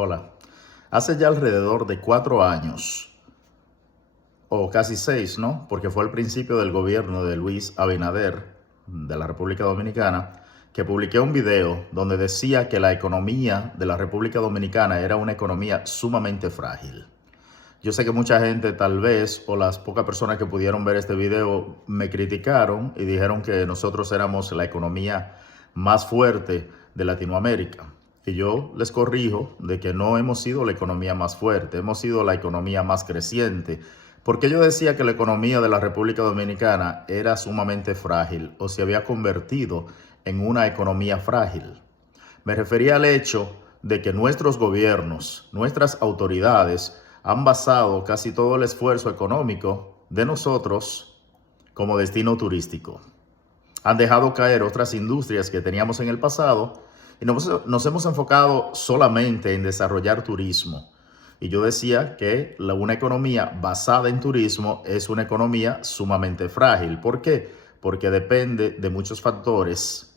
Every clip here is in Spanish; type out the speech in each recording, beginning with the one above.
Hola. Hace ya alrededor de 4 años, o casi 6, ¿no? Porque fue al principio del gobierno de Luis Abinader, de la República Dominicana, que publiqué un video donde decía que la economía de la República Dominicana era una economía sumamente frágil. Yo sé que mucha gente tal vez, o las pocas personas que pudieron ver este video, me criticaron y dijeron que nosotros éramos la economía más fuerte de Latinoamérica. Y yo les corrijo de que no hemos sido la economía más fuerte, hemos sido la economía más creciente. Porque yo decía que la economía de la República Dominicana era sumamente frágil o se había convertido en una economía frágil. Me refería al hecho de que nuestros gobiernos, nuestras autoridades, han basado casi todo el esfuerzo económico de nosotros como destino turístico. Han dejado caer otras industrias que teníamos en el pasado y nos hemos enfocado solamente en desarrollar turismo. Y yo decía que una economía basada en turismo es una economía sumamente frágil. ¿Por qué? Porque depende de muchos factores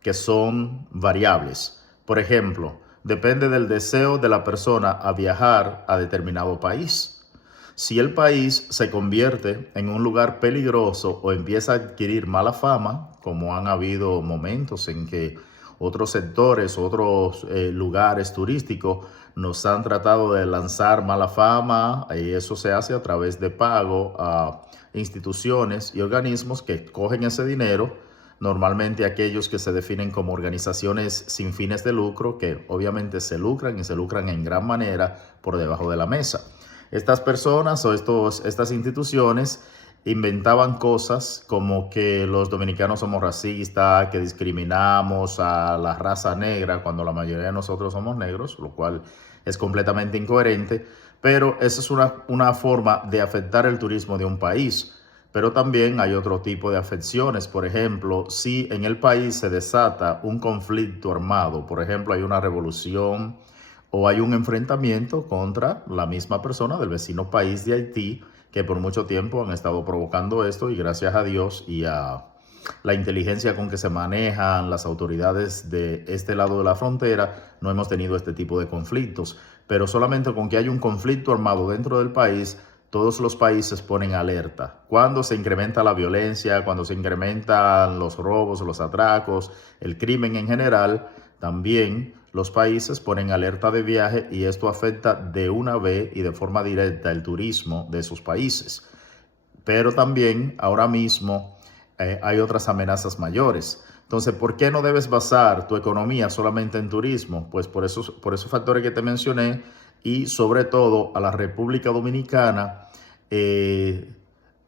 que son variables. Por ejemplo, depende del deseo de la persona a viajar a determinado país. Si el país se convierte en un lugar peligroso o empieza a adquirir mala fama, como han habido momentos en que otros sectores, otros lugares turísticos nos han tratado de lanzar mala fama, y eso se hace a través de pago a instituciones y organismos que cogen ese dinero, normalmente aquellos que se definen como organizaciones sin fines de lucro, que obviamente se lucran y se lucran en gran manera por debajo de la mesa. Estas personas o estas instituciones inventaban cosas como que los dominicanos somos racistas, que discriminamos a la raza negra cuando la mayoría de nosotros somos negros, lo cual es completamente incoherente, pero esa es una forma de afectar el turismo de un país. Pero también hay otro tipo de afecciones. Por ejemplo, si en el país se desata un conflicto armado, por ejemplo, hay una revolución o hay un enfrentamiento contra la misma persona del vecino país de Haití, que por mucho tiempo han estado provocando esto, y gracias a Dios y a la inteligencia con que se manejan las autoridades de este lado de la frontera, no hemos tenido este tipo de conflictos. Pero solamente con que haya un conflicto armado dentro del país, todos los países ponen alerta. Cuando se incrementa la violencia, cuando se incrementan los robos, los atracos, el crimen en general, también los países ponen alerta de viaje, y esto afecta de una vez y de forma directa el turismo de esos países. Pero también ahora mismo hay otras amenazas mayores. Entonces, ¿por qué no debes basar tu economía solamente en turismo? Pues por esos factores que te mencioné, y sobre todo a la República Dominicana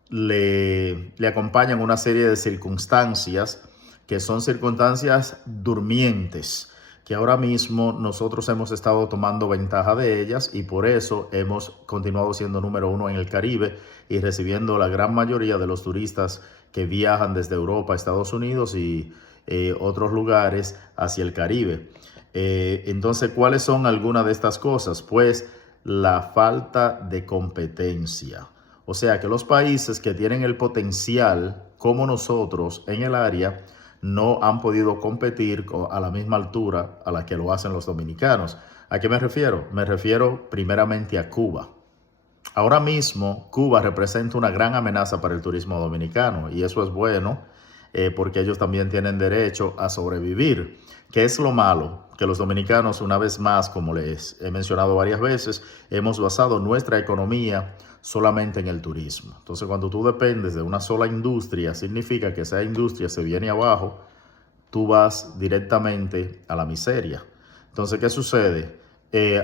le acompañan una serie de circunstancias que son circunstancias durmientes, que ahora mismo nosotros hemos estado tomando ventaja de ellas, y por eso hemos continuado siendo número uno en el Caribe y recibiendo la gran mayoría de los turistas que viajan desde Europa, Estados Unidos y otros lugares hacia el Caribe. Entonces, ¿cuáles son algunas de estas cosas? Pues la falta de competencia. O sea que los países que tienen el potencial, como nosotros en el área, no han podido competir a la misma altura a la que lo hacen los dominicanos. ¿A qué me refiero? Me refiero primeramente a Cuba. Ahora mismo Cuba representa una gran amenaza para el turismo dominicano, y eso es bueno porque ellos también tienen derecho a sobrevivir. ¿Qué es lo malo? Que los dominicanos, una vez más, como les he mencionado varias veces, hemos basado nuestra economía solamente en el turismo. Entonces, cuando tú dependes de una sola industria, significa que esa industria se viene abajo, tú vas directamente a la miseria. Entonces, ¿qué sucede?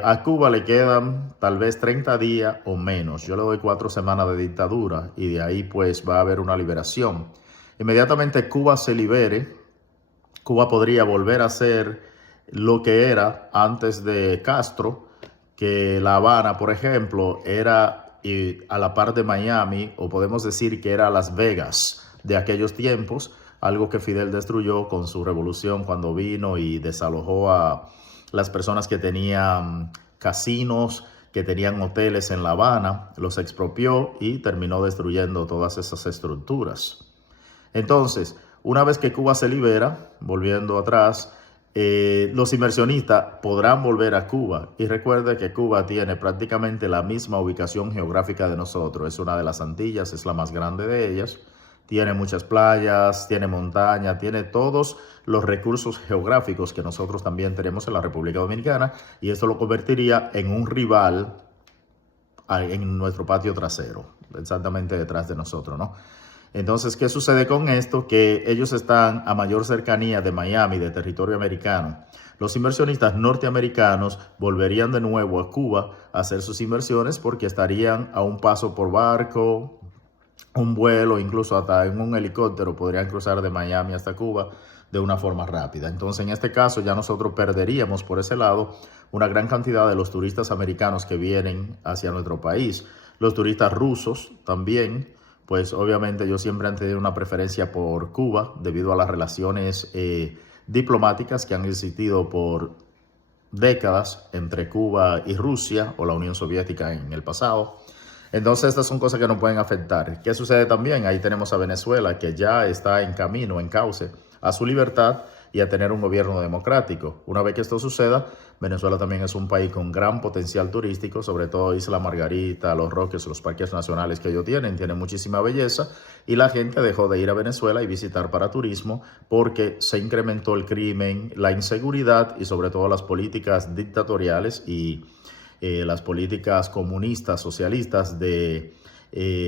A Cuba le quedan tal vez 30 días o menos. Yo le doy 4 semanas de dictadura, y de ahí pues va a haber una liberación. Inmediatamente Cuba se libere, Cuba podría volver a ser lo que era antes de Castro, que La Habana, por ejemplo, era a la par de Miami, o podemos decir que era Las Vegas de aquellos tiempos, algo que Fidel destruyó con su revolución cuando vino y desalojó a las personas que tenían casinos, que tenían hoteles en La Habana, los expropió y terminó destruyendo todas esas estructuras. Entonces, una vez que Cuba se libera, volviendo atrás, los inversionistas podrán volver a Cuba. Y recuerde que Cuba tiene prácticamente la misma ubicación geográfica de nosotros. Es una de las Antillas, es la más grande de ellas. Tiene muchas playas, tiene montaña, tiene todos los recursos geográficos que nosotros también tenemos en la República Dominicana. Y esto lo convertiría en un rival en nuestro patio trasero, exactamente detrás de nosotros, ¿no? Entonces, ¿qué sucede con esto? Que ellos están a mayor cercanía de Miami, de territorio americano. Los inversionistas norteamericanos volverían de nuevo a Cuba a hacer sus inversiones porque estarían a un paso por barco, un vuelo, incluso hasta en un helicóptero podrían cruzar de Miami hasta Cuba de una forma rápida. Entonces, en este caso, ya nosotros perderíamos por ese lado una gran cantidad de los turistas americanos que vienen hacia nuestro país. Los turistas rusos también, pues obviamente ellos siempre han tenido una preferencia por Cuba debido a las relaciones diplomáticas que han existido por décadas entre Cuba y Rusia o la Unión Soviética en el pasado. Entonces estas son cosas que nos pueden afectar. ¿Qué sucede también? Ahí tenemos a Venezuela, que ya está en camino, en cauce a su libertad y a tener un gobierno democrático. Una vez que esto suceda, Venezuela también es un país con gran potencial turístico, sobre todo Isla Margarita, Los Roques, los parques nacionales que ellos tienen muchísima belleza y la gente dejó de ir a Venezuela y visitar para turismo porque se incrementó el crimen, la inseguridad y sobre todo las políticas dictatoriales y las políticas comunistas, socialistas de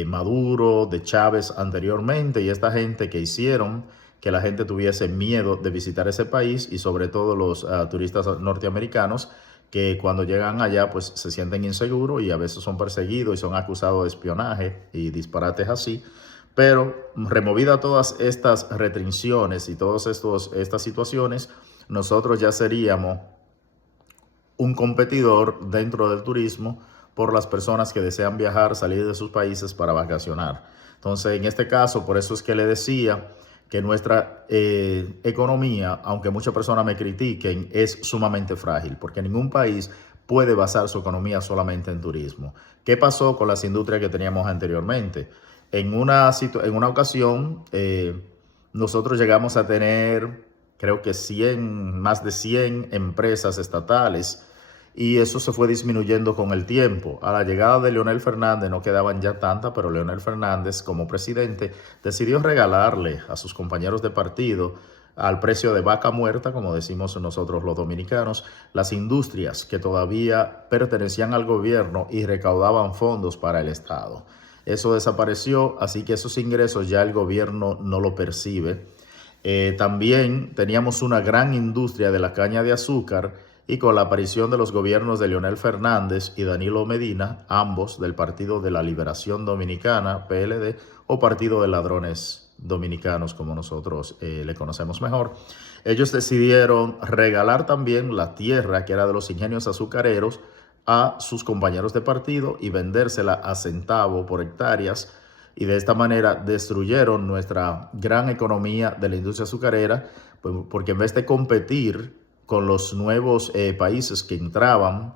Maduro, de Chávez anteriormente y esta gente que hicieron que la gente tuviese miedo de visitar ese país y sobre todo los turistas norteamericanos que cuando llegan allá pues se sienten inseguros y a veces son perseguidos y son acusados de espionaje y disparates así. Pero removida todas estas restricciones y todas estas situaciones, nosotros ya seríamos un competidor dentro del turismo por las personas que desean viajar, salir de sus países para vacacionar. Entonces, en este caso, por eso es que le decía que nuestra economía, aunque muchas personas me critiquen, es sumamente frágil, porque ningún país puede basar su economía solamente en turismo. ¿Qué pasó con las industrias que teníamos anteriormente? En una ocasión, nosotros llegamos a tener, creo que más de 100 empresas estatales, y eso se fue disminuyendo con el tiempo. A la llegada de Leonel Fernández no quedaban ya tantas, pero Leonel Fernández como presidente decidió regalarle a sus compañeros de partido al precio de vaca muerta, como decimos nosotros los dominicanos, las industrias que todavía pertenecían al gobierno y recaudaban fondos para el Estado. Eso desapareció, así que esos ingresos ya el gobierno no lo percibe. También teníamos una gran industria de la caña de azúcar y con la aparición de los gobiernos de Leonel Fernández y Danilo Medina, ambos del Partido de la Liberación Dominicana, PLD, o Partido de Ladrones Dominicanos, como nosotros le conocemos mejor, ellos decidieron regalar también la tierra que era de los ingenios azucareros a sus compañeros de partido y vendérsela a centavo por hectáreas, y de esta manera destruyeron nuestra gran economía de la industria azucarera, porque en vez de competir con los nuevos países que entraban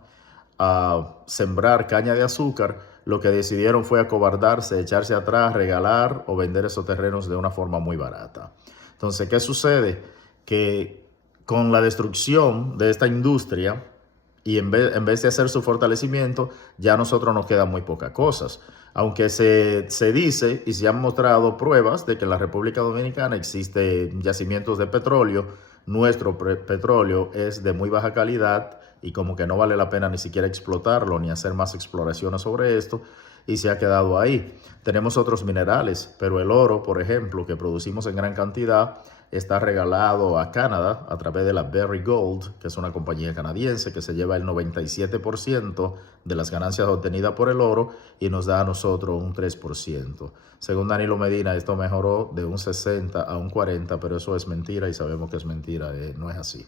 a sembrar caña de azúcar, lo que decidieron fue acobardarse, echarse atrás, regalar o vender esos terrenos de una forma muy barata. Entonces, ¿qué sucede? Que con la destrucción de esta industria y en vez de hacer su fortalecimiento, ya a nosotros nos quedan muy pocas cosas. Aunque se dice y se han mostrado pruebas de que en la República Dominicana existen yacimientos de petróleo, nuestro petróleo es de muy baja calidad y como que no vale la pena ni siquiera explotarlo ni hacer más exploraciones sobre esto y se ha quedado ahí. Tenemos otros minerales, pero el oro, por ejemplo, que producimos en gran cantidad, está regalado a Canadá a través de la Berry Gold, que es una compañía canadiense que se lleva el 97% de las ganancias obtenidas por el oro y nos da a nosotros un 3%. Según Danilo Medina, esto mejoró de un 60 a un 40, pero eso es mentira y sabemos que es mentira, no es así.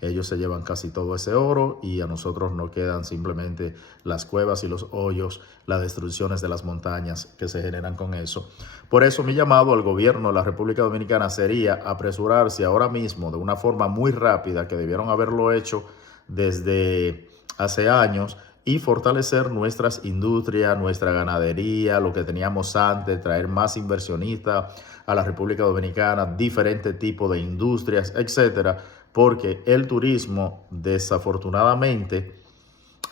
Ellos se llevan casi todo ese oro y a nosotros nos quedan simplemente las cuevas y los hoyos, las destrucciones de las montañas que se generan con eso. Por eso mi llamado al gobierno de la República Dominicana sería apresurarse ahora mismo de una forma muy rápida, que debieron haberlo hecho desde hace años, y fortalecer nuestras industrias, nuestra ganadería, lo que teníamos antes, traer más inversionistas a la República Dominicana, diferentes tipos de industrias, etcétera, porque el turismo, desafortunadamente,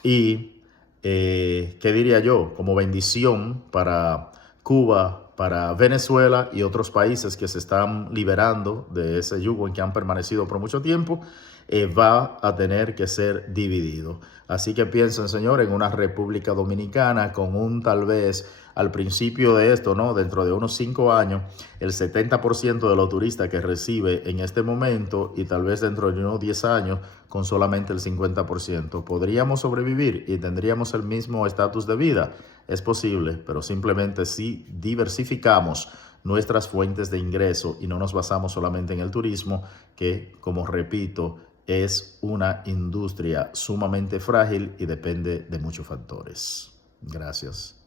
y ¿qué diría yo? Como bendición para Cuba, para Venezuela y otros países que se están liberando de ese yugo en que han permanecido por mucho tiempo, va a tener que ser dividido. Así que piensen, señor, en una República Dominicana con un tal vez al principio de esto, ¿no? Dentro de unos 5 años, el 70% de los turistas que recibe en este momento y tal vez dentro de unos 10 años con solamente el 50%. ¿Podríamos sobrevivir y tendríamos el mismo estatus de vida? Es posible, pero simplemente si diversificamos nuestras fuentes de ingreso y no nos basamos solamente en el turismo, que, como repito, es una industria sumamente frágil y depende de muchos factores. Gracias.